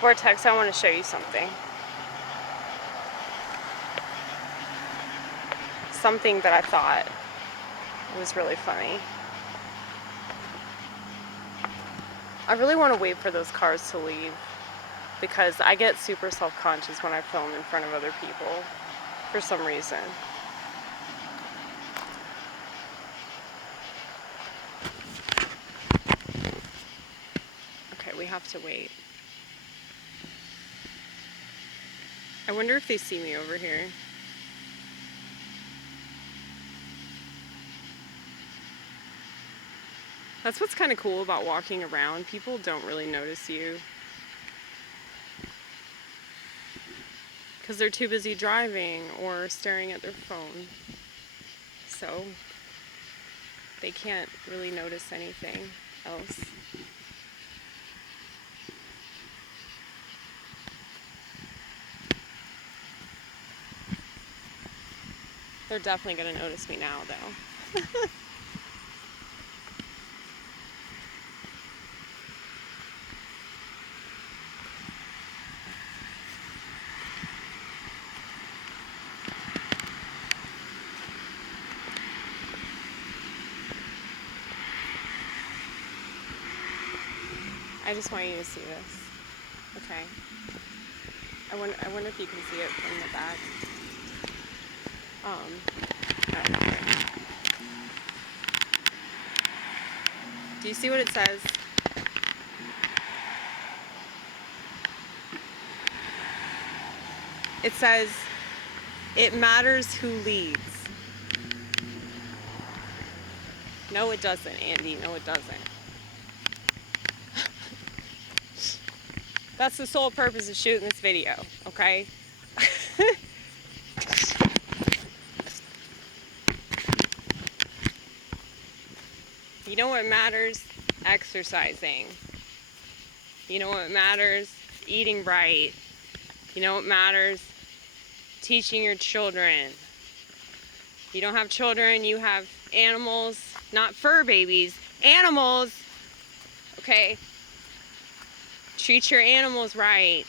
Vortex, I want to show you something. Something that I thought was really funny. I really want to wait for those cars to leave because I get super self-conscious when I film in front of other people for some reason. Okay, we have to wait. I wonder if they see me over here. That's what's kind of cool about walking around. People don't really notice you because they're too busy driving or staring at their phone. So they can't really notice anything else. They're definitely going to notice me now, though. I just want you to see this. Okay. I wonder if you can see it from the back. Okay. Do you see what it says? It says, "It matters who leads." No, it doesn't, Andy. No, it doesn't. That's the sole purpose of shooting this video, okay? You know what matters? Exercising. You know what matters? Eating right. You know what matters? Teaching your children. You don't have children, you have animals, not fur babies, animals, okay? Treat your animals right.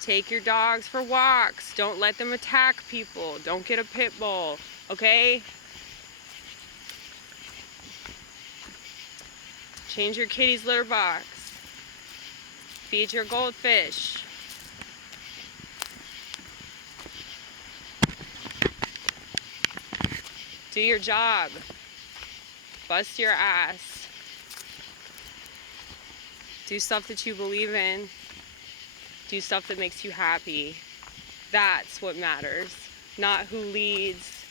Take your dogs for walks. Don't let them attack people. Don't get a pit bull, okay? Change your kitty's litter box. Feed your goldfish. Do your job. Bust your ass. Do stuff that you believe in. Do stuff that makes you happy. That's what matters. Not who leads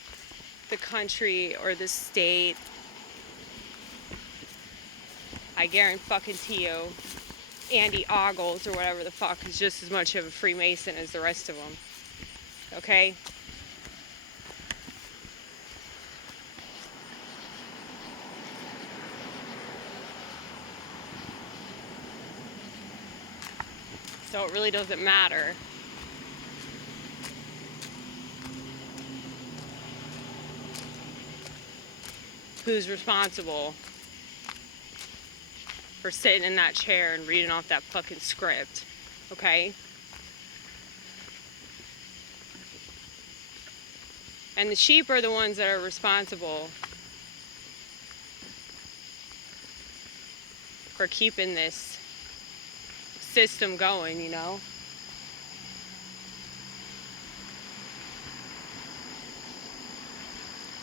the country or the state. I guarantee you, Andy Ogles or whatever the fuck is just as much of a Freemason as the rest of them. Okay? So it really doesn't matter. Who's responsible for sitting in that chair and reading off that fucking script, okay? And the sheep are the ones that are responsible for keeping this system going, you know?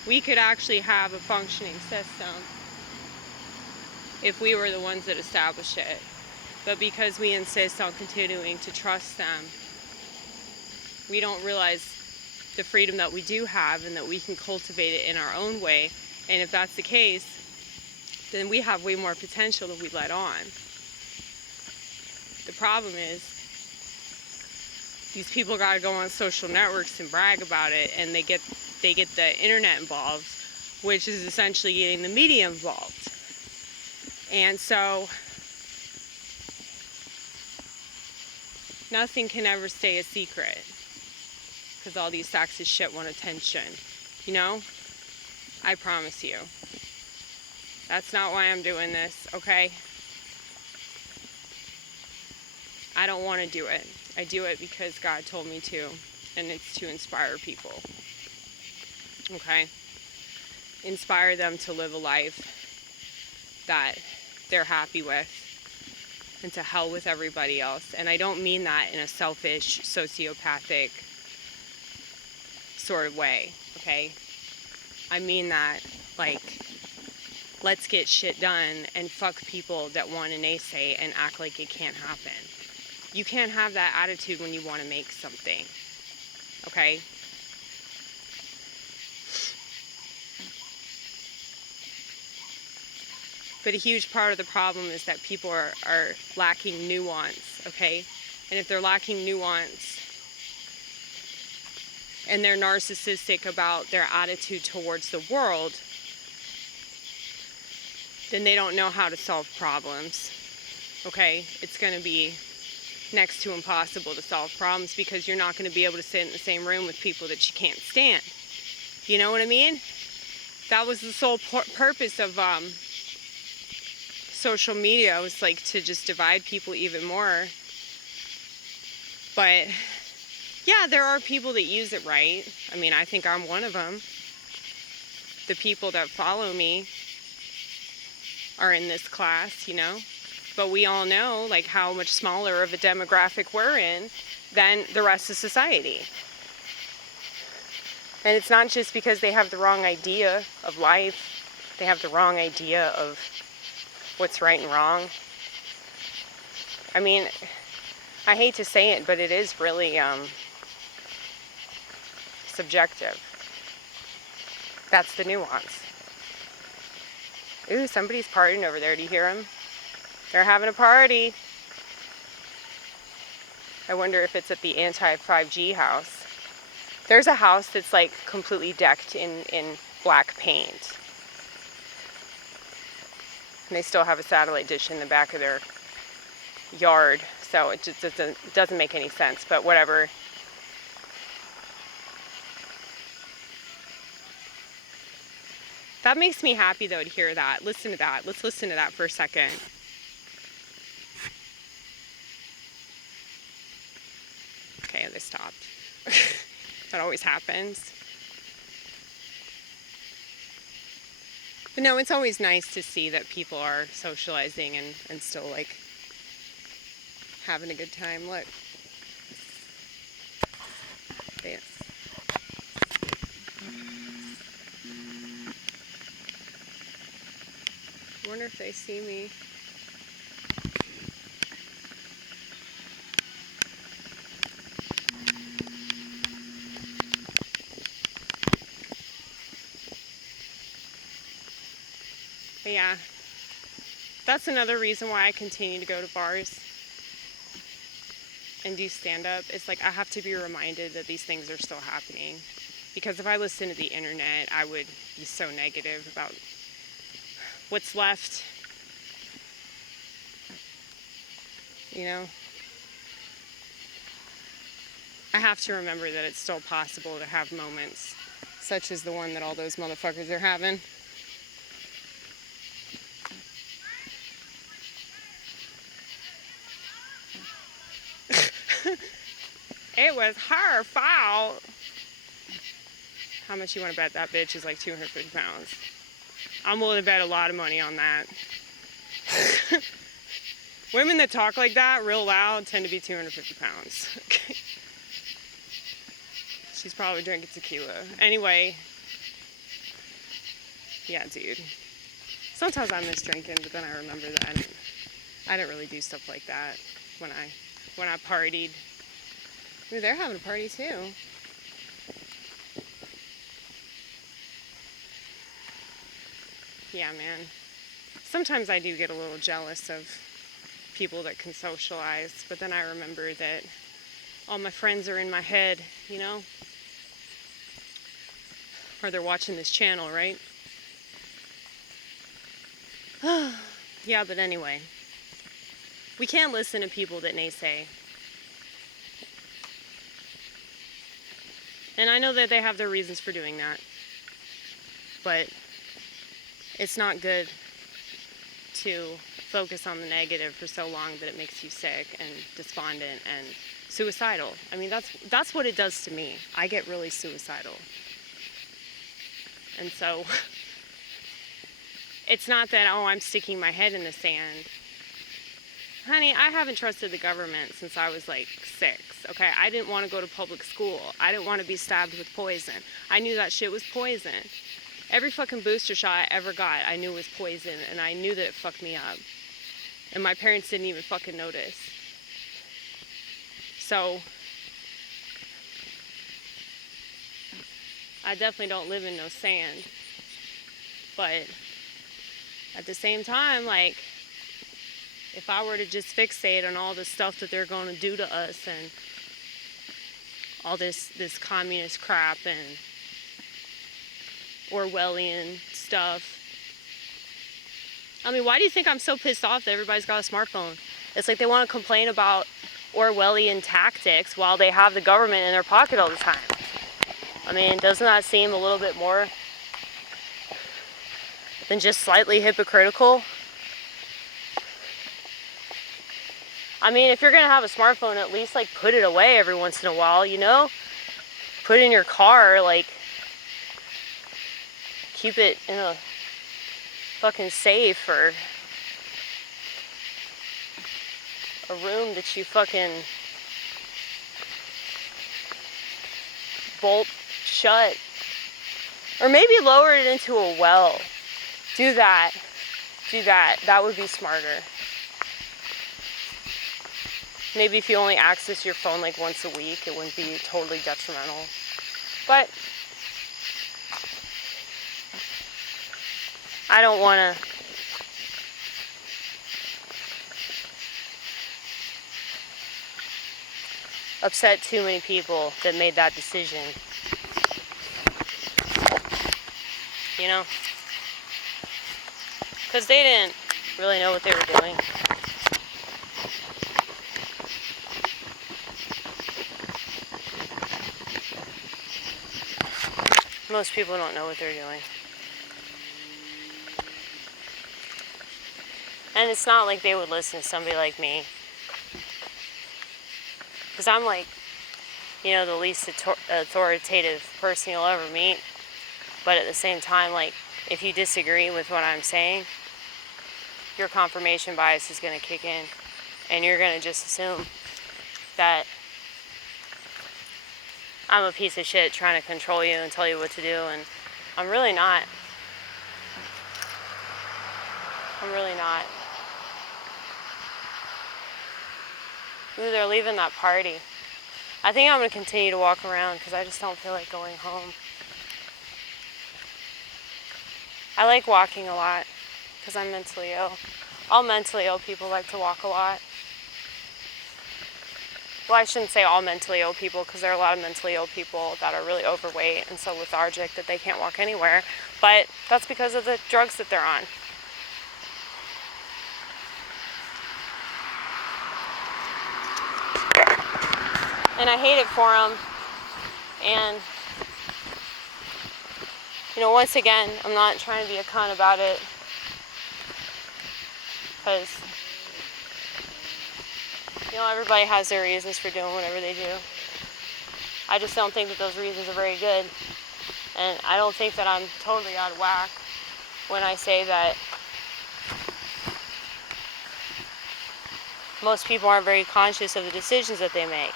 We could actually have a functioning system if we were the ones that establish it. But because we insist on continuing to trust them, we don't realize the freedom that we do have and that we can cultivate it in our own way. And if that's the case, then we have way more potential than we let on. The problem is, these people gotta go on social networks and brag about it, and they get the internet involved, which is essentially getting the media involved. And so nothing can ever stay a secret because all these sacks of shit want attention, you know? I promise you. That's not why I'm doing this, okay? I don't want to do it. I do it because God told me to, and it's to inspire people. Okay? Inspire them to live a life that they're happy with, and to hell with everybody else. And I don't mean that in a selfish, sociopathic sort of way, okay? I mean that, like, let's get shit done and fuck people that want to naysay and act like it can't happen. You can't have that attitude when you want to make something, okay? But a huge part of the problem is that people are lacking nuance, okay? And if they're lacking nuance and they're narcissistic about their attitude towards the world, then they don't know how to solve problems, okay? It's going to be next to impossible to solve problems because you're not going to be able to sit in the same room with people that you can't stand. You know what I mean? That was the sole purpose of social media, was like to just divide people even more. But yeah, there are people that use it right. I mean, I think I'm one of them. The people that follow me are in this class, you know? But we all know, like, how much smaller of a demographic we're in than the rest of society. And it's not just because they have the wrong idea of life. They have the wrong idea of what's right and wrong. I mean, I hate to say it, but it is really subjective. That's the nuance. Ooh, somebody's partying over there. Do you hear them? They're having a party. I wonder if it's at the anti-5G house. There's a house that's like completely decked in black paint. And they still have a satellite dish in the back of their yard. So it just doesn't make any sense, but whatever. That makes me happy though to hear that. Listen to that. Let's listen to that for a second. Okay, they stopped. That always happens. But no, it's always nice to see that people are socializing and still like having a good time. Look. Yes. I wonder if they see me. But yeah, that's another reason why I continue to go to bars and do stand-up. It's like I have to be reminded that these things are still happening. Because if I listened to the internet, I would be so negative about what's left. You know? I have to remember that it's still possible to have moments such as the one that all those motherfuckers are having. It was her fault. How much you want to bet that bitch is like 250 pounds? I'm willing to bet a lot of money on that. Women that talk like that real loud tend to be 250 pounds. She's probably drinking tequila. Anyway. Yeah, dude. Sometimes I miss drinking, but then I remember that I didn't really do stuff like that when I partied. Ooh, they're having a party too. Yeah, man. Sometimes I do get a little jealous of people that can socialize, but then I remember that all my friends are in my head, you know? Or they're watching this channel, right? Yeah, but anyway. We can't listen to people that naysay. And I know that they have their reasons for doing that. But it's not good to focus on the negative for so long that it makes you sick and despondent and suicidal. I mean, that's what it does to me. I get really suicidal. And so it's not that, oh, I'm sticking my head in the sand. Honey, I haven't trusted the government since I was like 6, okay? I didn't want to go to public school. I didn't want to be stabbed with poison. I knew that shit was poison. Every fucking booster shot I ever got, I knew was poison, and I knew that it fucked me up. And my parents didn't even fucking notice. So, I definitely don't live in no sand. But at the same time, like, if I were to just fixate on all the stuff that they're going to do to us and all this communist crap and Orwellian stuff. I mean, why do you think I'm so pissed off that everybody's got a smartphone? It's like they want to complain about Orwellian tactics while they have the government in their pocket all the time. I mean, doesn't that seem a little bit more than just slightly hypocritical? I mean, if you're going to have a smartphone, at least, like, put it away every once in a while, you know? Put it in your car, like, keep it in a fucking safe or a room that you fucking bolt shut. Or maybe lower it into a well. Do that. Do that. That would be smarter. Maybe if you only access your phone like once a week, it wouldn't be totally detrimental. But I don't want to upset too many people that made that decision. You know? Because they didn't really know what they were doing. Most people don't know what they're doing. And it's not like they would listen to somebody like me. Because I'm like, you know, the least authoritative person you'll ever meet. But at the same time, like, if you disagree with what I'm saying, your confirmation bias is going to kick in. And you're going to just assume that I'm a piece of shit trying to control you and tell you what to do. And I'm really not. I'm really not. Ooh, they're leaving that party. I think I'm going to continue to walk around because I just don't feel like going home. I like walking a lot because I'm mentally ill. All mentally ill people like to walk a lot. Well, I shouldn't say all mentally ill people because there are a lot of mentally ill people that are really overweight and so lethargic that they can't walk anywhere. But that's because of the drugs that they're on. And I hate it for them. And, you know, once again, I'm not trying to be a cunt about it. Because, you know, everybody has their reasons for doing whatever they do. I just don't think that those reasons are very good. And I don't think that I'm totally out of whack when I say that most people aren't very conscious of the decisions that they make.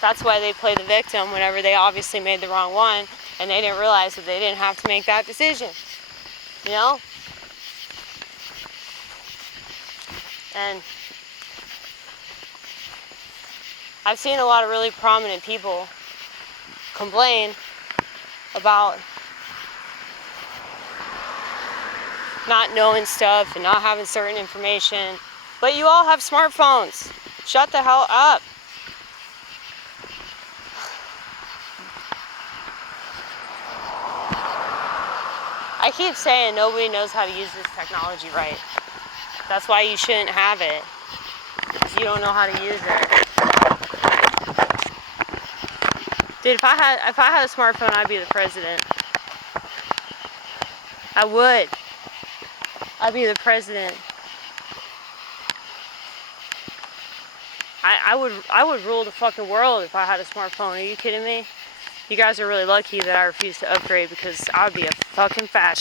That's why they play the victim whenever they obviously made the wrong one and they didn't realize that they didn't have to make that decision. You know? And I've seen a lot of really prominent people complain about not knowing stuff and not having certain information. But you all have smartphones. Shut the hell up. I keep saying nobody knows how to use this technology right. That's why you shouldn't have it. Because you don't know how to use it. Dude, if I had a smartphone, I'd be the president. I would. I'd be the president. I would rule the fucking world if I had a smartphone. Are you kidding me? You guys are really lucky that I refused to upgrade because I would be a fucking fascist.